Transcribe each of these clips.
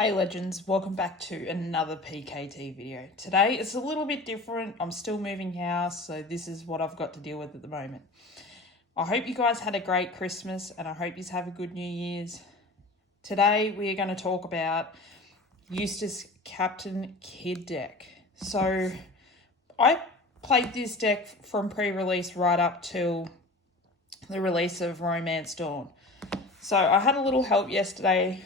Hey legends, welcome back to another PKT video. Today it's a little bit different. I'm still moving house, so this is what I've got to deal with at the moment. I hope you guys had a great Christmas and I hope you have a good New Year's. Today we are going to talk about EUSTASS Captain Kid deck. So I played this deck from pre-release right up till the release of Romance Dawn. So I had a little help yesterday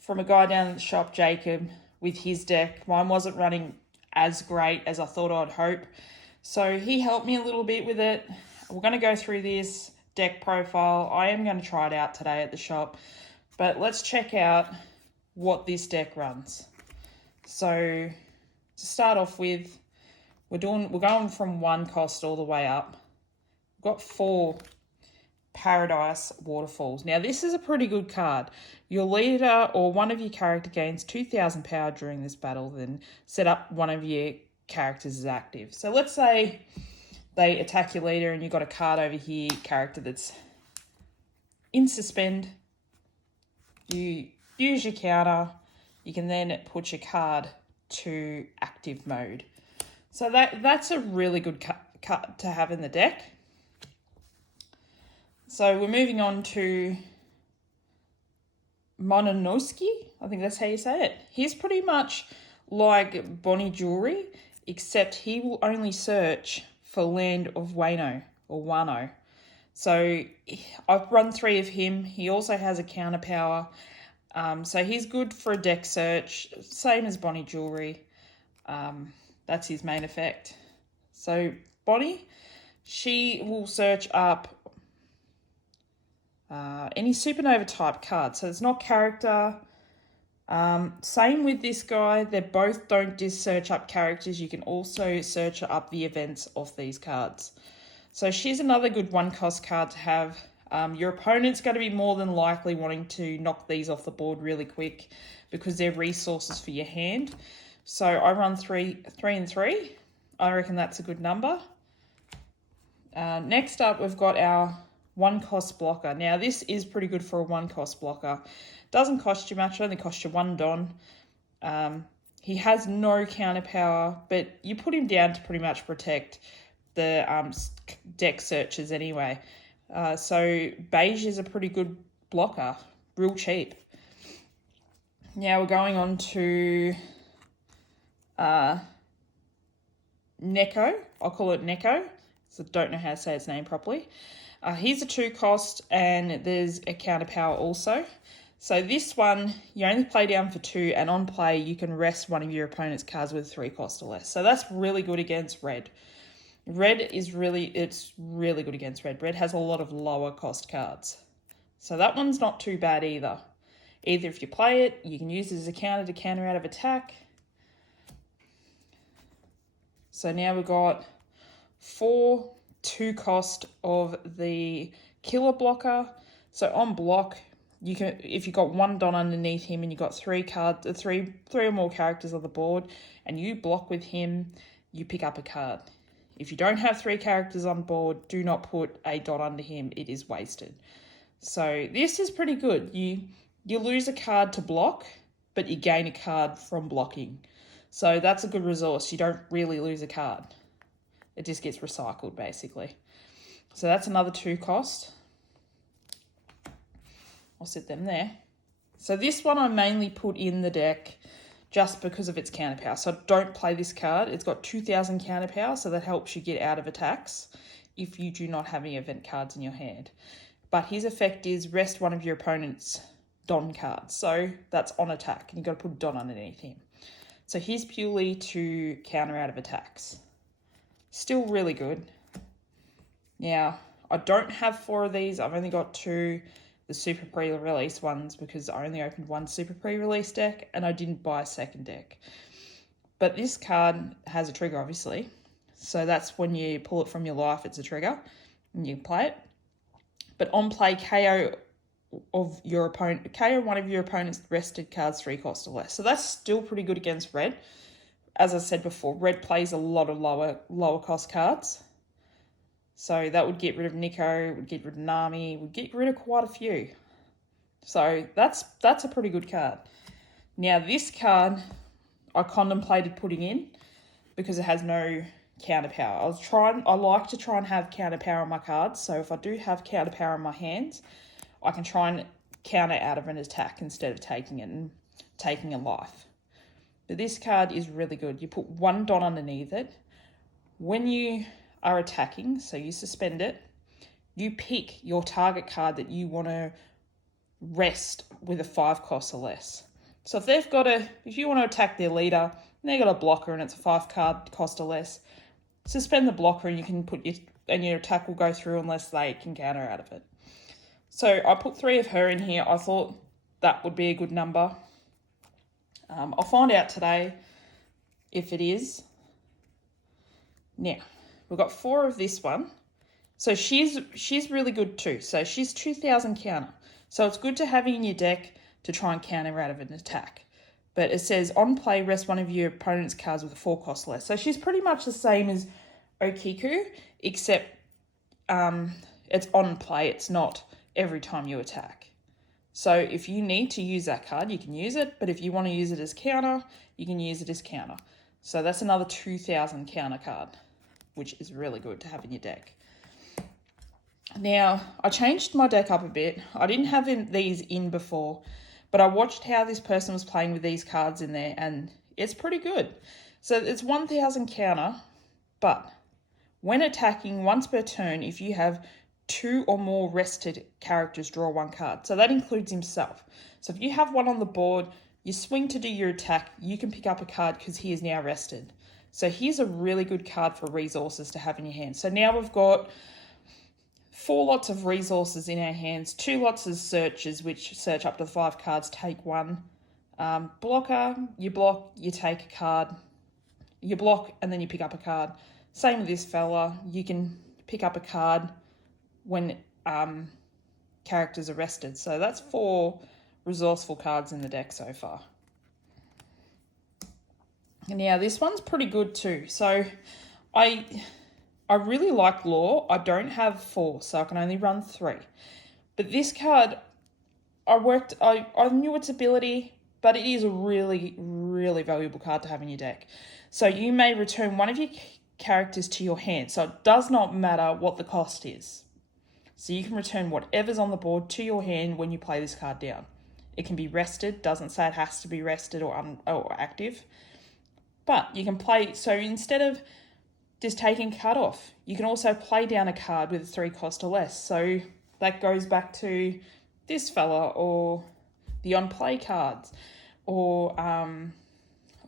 from a guy down at the shop, Jacob, with his deck. Mine wasn't running as great as I thought I'd hope. So he helped me a little bit with it. We're going to go through this deck profile. I am going to try it out today at the shop. But let's check out what this deck runs. So to start off with, we're going from 1 cost all the way up. We've got 4 Paradise Waterfalls. Now this is a pretty good card. Your leader or one of your character gains 2,000 power during this battle, then set up one of your characters as active. So let's say they attack your leader and you've got a card over here, character that's in suspend. You use your counter, you can then put your card to active mode. So that's a really good card to have in the deck. So we're moving on to Mononosuke. I think that's how you say it. He's pretty much like Bonnie Jewelry, except he will only search for Land of Wano or Wano. So I've run 3 of him. He also has a counter power. So he's good for a deck search, same as Bonnie Jewelry. That's his main effect. So Bonnie, she will search up any supernova type card. So it's not character. Same with this guy. They both don't just search up characters. You can also search up the events of these cards. So she's another good 1-cost card to have. Your opponent's going to be more than likely wanting to knock these off the board really quick because they're resources for your hand. So I run 3 and 3. I reckon that's a good number. Next up, we've got our 1-cost blocker. Now this is pretty good for a 1-cost blocker. Doesn't cost you much, only costs you 1 Don. He has no counter power, but you put him down to pretty much protect the deck searches anyway. So beige is a pretty good blocker, real cheap. Now we're going on to Neko. I'll call it Neko, so I don't know how to say its name properly. Here's a 2-cost and there's a counter power also. So this one, you only play down for 2 and on play you can rest one of your opponent's cards with 3 cost or less. So that's really good against red. It's really good against red. Red has a lot of lower cost cards. So that one's not too bad either. Either if you play it, you can use it as a counter to counter out of attack. So now we've got 4 2-cost of the killer blocker. So on block, you can, if you've got 1 Don underneath him and you've got 3 or more characters on the board and you block with him, you pick up a card. If you don't have 3 characters on board, do not put a Don under him. It is wasted. So this is pretty good. You lose a card to block, but you gain a card from blocking. So that's a good resource. You don't really lose a card. It just gets recycled, basically. So that's another 2-cost. I'll sit them there. So this one I mainly put in the deck just because of its counter power. So don't play this card. It's got 2,000 counter power, so that helps you get out of attacks if you do not have any event cards in your hand. But his effect is rest one of your opponent's Don cards. So that's on attack, and you've got to put a Don underneath him. So he's purely to counter out of attacks. Still really good. Now, I don't have 4 of these. I've only got 2, the super pre-release ones, because I only opened 1 super pre-release deck and I didn't buy a second deck. But this card has a trigger, obviously. So that's when you pull it from your life, it's a trigger, and you play it. But on play, KO one of your opponent's rested cards 3 cost or less. So that's still pretty good against red. As I said before, red plays a lot of lower cost cards. So that would get rid of Nico, would get rid of Nami, would get rid of quite a few. So that's a pretty good card. Now this card I contemplated putting in because it has no counter power. I like to try and have counter power on my cards, so if I do have counter power in my hands, I can try and counter out of an attack instead of taking it and taking a life. But this card is really good. You put 1 dot underneath it. When you are attacking, so you suspend it, you pick your target card that you want to rest with a 5 cost or less. So if you want to attack their leader, and they've got a blocker and it's a 5 card cost or less, suspend the blocker and you can and your attack will go through unless they can counter out of it. So I put 3 of her in here. I thought that would be a good number. I'll find out today if it is. Now, we've got 4 of this one. So she's really good too. So she's 2,000 counter. So it's good to have in your deck to try and counter out of an attack. But it says, on play, rest one of your opponent's cards with a 4 cost less. So she's pretty much the same as Okiku, except it's on play. It's not every time you attack. So if you need to use that card, you can use it. But if you want to use it as counter, you can use it as counter. So that's another 2,000 counter card, which is really good to have in your deck. Now, I changed my deck up a bit. I didn't have these in before, but I watched how this person was playing with these cards in there, and it's pretty good. So it's 1,000 counter, but when attacking once per turn, if you have 2 or more rested characters, draw 1 card. So that includes himself. So if you have one on the board, you swing to do your attack, you can pick up a card because he is now rested. So here's a really good card for resources to have in your hand. So now we've got 4 lots of resources in our hands, 2 lots of searches, which search up to 5 cards, take 1. Blocker, you block, you take a card. You block and then you pick up a card. Same with this fella, you can pick up a card when characters are rested. So that's 4 resourceful cards in the deck so far. Now this one's pretty good too. So I really like Law. I don't have 4, so I can only run 3. But this card, I knew its ability, but it is a really, really valuable card to have in your deck. So you may return one of your characters to your hand. So it does not matter what the cost is. So you can return whatever's on the board to your hand when you play this card down. It can be rested, doesn't say it has to be rested or active. But you can play, so instead of just taking cut off, you can also play down a card with a 3 cost or less. So that goes back to this fella, or the on play cards, or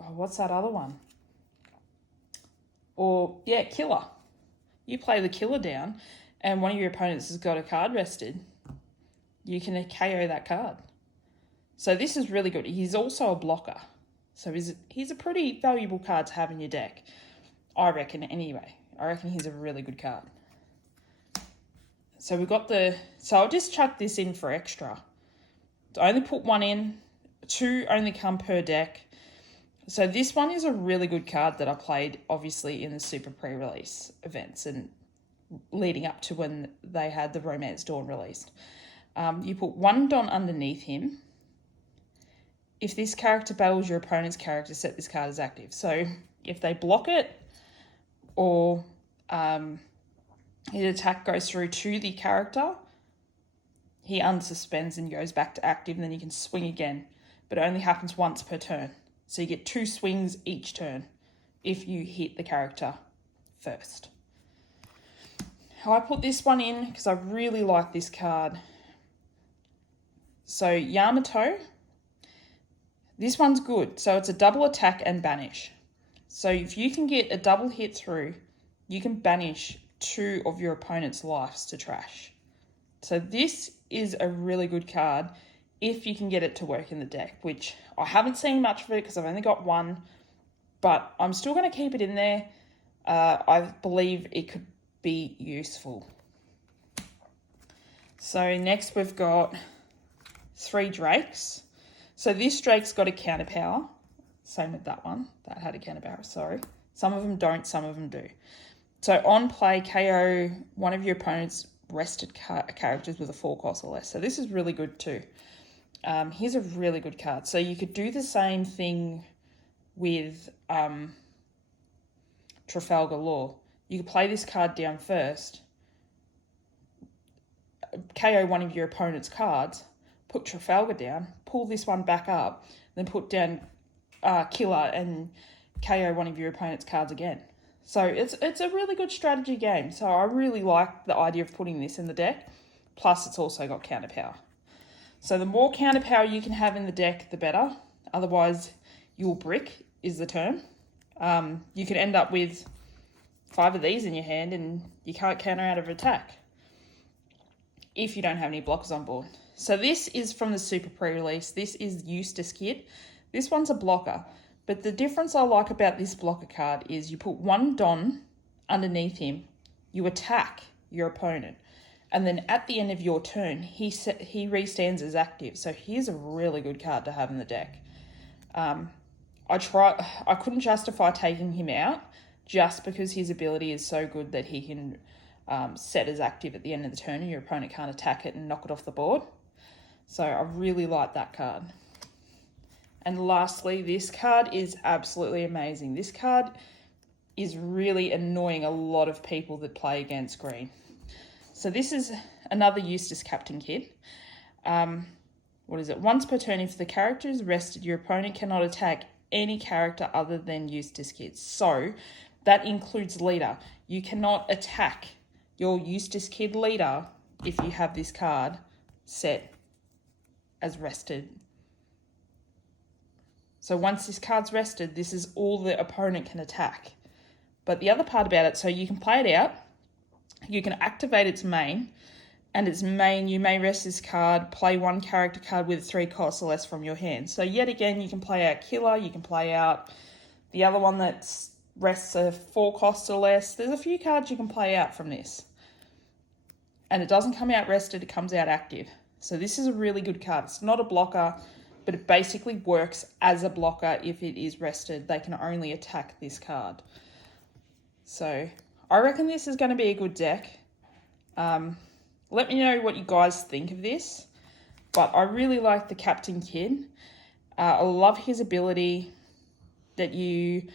what's that other one? Or yeah, killer. You play the killer down, and one of your opponents has got a card rested. You can KO that card. So this is really good. He's also a blocker, so he's a pretty valuable card to have in your deck. I reckon anyway. I reckon he's a really good card. So we've got so I'll just chuck this in for extra. I only put 1 in, 2 only come per deck. So this one is a really good card that I played obviously in the Super pre-release events and leading up to when they had the Romance Dawn released. You put 1 dot underneath him. If this character battles your opponent's character, set this card as active. So if they block it, or his attack goes through to the character, he unsuspends and goes back to active, and then you can swing again. But it only happens once per turn. So you get 2 swings each turn if you hit the character first. I put this one in because I really like this card. So Yamato, this one's good. So it's a double attack and banish. So if you can get a double hit through, you can banish 2 of your opponent's lives to trash. So this is a really good card if you can get it to work in the deck, which I haven't seen much of it because I've only got 1, but I'm still going to keep it in there. I believe it could be useful. So next we've got 3 Drakes. So this Drake's got a counter power. Same with that one. That had a counter power, sorry. Some of them don't, some of them do. So on play, KO one of your opponent's rested characters with a 4 cost or less. So this is really good too. Here's a really good card. So you could do the same thing with Trafalgar Law. You could play this card down first, KO one of your opponent's cards, put Trafalgar down, pull this one back up, then put down Killer and KO one of your opponent's cards again. So it's a really good strategy game. So I really like the idea of putting this in the deck. Plus it's also got counter power. So the more counter power you can have in the deck, the better. Otherwise, you'll brick is the term. You could end up with 5 of these in your hand and you can't counter out of attack if you don't have any blockers on board. So this is from the Super Pre-Release. This is EUSTASS Kid. This one's a blocker. But the difference I like about this blocker card is you put one Don underneath him, you attack your opponent, and then at the end of your turn, he restands as active. So here's a really good card to have in the deck. I couldn't justify taking him out just because his ability is so good that he can set as active at the end of the turn and your opponent can't attack it and knock it off the board. So I really like that card. And lastly, this card is absolutely amazing. This card is really annoying a lot of people that play against green. So this is another EUSTASS Captain Kid. What is it? Once per turn, if the character is rested, your opponent cannot attack any character other than EUSTASS Kid. So that includes leader. You cannot attack your EUSTASS Kid leader if you have this card set as rested. So once this card's rested, this is all the opponent can attack. But the other part about it, so you can play it out, you can activate its main, and its main, you may rest this card, play one character card with 3 costs or less from your hand. So yet again, you can play out Killer, you can play out the other one that rests 4 costs or less. There's a few cards you can play out from this. And it doesn't come out rested, it comes out active. So this is a really good card. It's not a blocker, but it basically works as a blocker if it is rested. They can only attack this card. So I reckon this is going to be a good deck. Let me know what you guys think of this. But I really like the Captain Kid. I love his ability that you,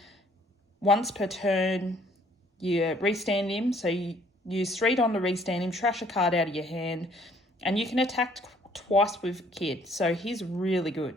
once per turn, you restand him. So you use 3 Don to restand him, trash a card out of your hand, and you can attack twice with Kid. So he's really good.